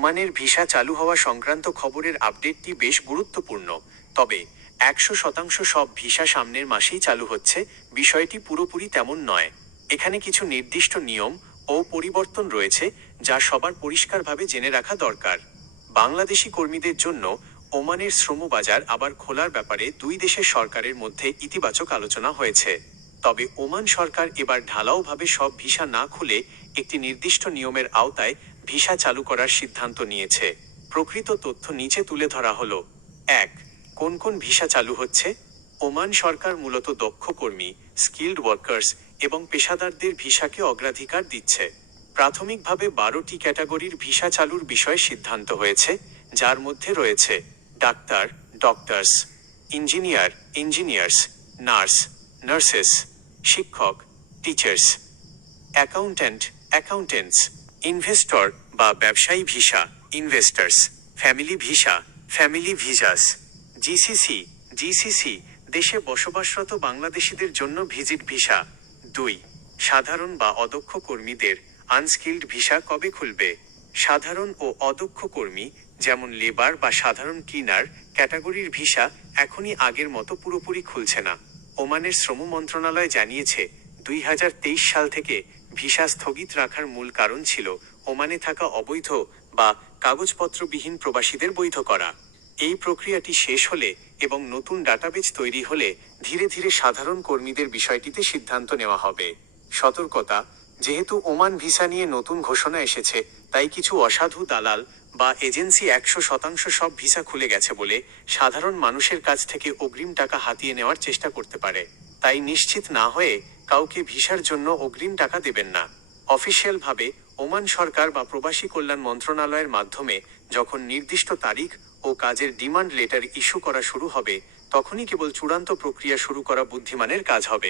ওমানের ভিসা চালু হওয়া সংক্রান্ত খবরের আপডেটটি বেশ গুরুত্বপূর্ণ। তবে 100% সব ভিসা সামনের মাসেই চালু হচ্ছে, বিষয়টি পুরোপুরি তেমন নয়। এখানে কিছু নির্দিষ্ট নিয়ম ও পরিবর্তন রয়েছে, যা সবার পরিষ্কারভাবে জেনে রাখা দরকার। বাংলাদেশি কর্মীদের জন্য ওমানের শ্রমবাজার আবার খোলার ব্যাপারে দুই দেশের সরকারের মধ্যে ইতিবাচক আলোচনা হয়েছে। তবে ওমান সরকার এবার ঢালাওভাবে সব ভিসা না খুলে একটি নির্দিষ্ট নিয়মের আওতায় ভিসা চালু করার সিদ্ধান্ত নিয়েছে। প্রকৃত তথ্য নিচে তুলে ধরা হলো। 1. কোন কোন ভিসা চালু হচ্ছে? ওমান সরকার মূলত দক্ষ কর্মী, স্কিল্ড ওয়ার্কার্স এবং পেশাদারদের ভিসাকে অগ্রাধিকার দিচ্ছে। প্রাথমিকভাবে 12টি ক্যাটাগরির ভিসা চালুর বিষয়ে সিদ্ধান্ত হয়েছে, যার মধ্যে রয়েছে ডাক্তার, ডক্টরস, ইঞ্জিনিয়ার্স, নার্সেস, শিক্ষক, টিচার্স, অ্যাকাউন্টেন্টস, ইনভেস্টর বা ব্যবসায়ী visa, investors, family visas, GCC, দেশে বসবাসরত বাংলাদেশিদের জন্য ভিজিট ভিসা। 2. সাধারণ বা অদক্ষ কর্মীদের আনস্কিল্ড ভিসা কবে খুলবে? সাধারণ ও অদক্ষ কর্মী, যেমন লেবার বা সাধারণ ক্লিনার ক্যাটাগরির ভিসা এখনই আগের মতো পুরোপুরি খুলছে না। ওমানের শ্রম মন্ত্রণালয় জানিয়েছে, 2023 সাল থেকে ভিসা স্থগিত রাখার মূল কারণ ছিল ওমানে থাকা অবৈধ বা কাগজপত্রবিহীন প্রবাসীদের বৈধ করা। এই প্রক্রিয়াটি শেষ হলে এবং নতুন ডাটাবেজ তৈরি হলে ধীরে ধীরে সাধারণ কর্মীদের বিষয়টিতে সিদ্ধান্ত নেওয়া হবে। সতর্কতা: যেহেতু ওমান ভিসা নিয়ে নতুন ঘোষণা এসেছে, তাই কিছু অসাধু দালাল বা এজেন্সি 100% সব ভিসা খুলে গেছে বলে সাধারণ মানুষের কাছ থেকে অগ্রিম টাকা হাতিয়ে নেওয়ার চেষ্টা করতে পারে। তাই নিশ্চিত না হয়ে কাউকে ভিসার জন্য অগ্রিম টাকা দেবেন না। অফিসিয়ালভাবে ওমান সরকার বা প্রবাসী কল্যাণ মন্ত্রণালয়ের মাধ্যমে যখন নির্দিষ্ট তারিখ ও কাজের ডিমান্ড লেটার ইস্যু করা শুরু হবে, তখনই কেবল চূড়ান্ত প্রক্রিয়া শুরু করা বুদ্ধিমানের কাজ হবে।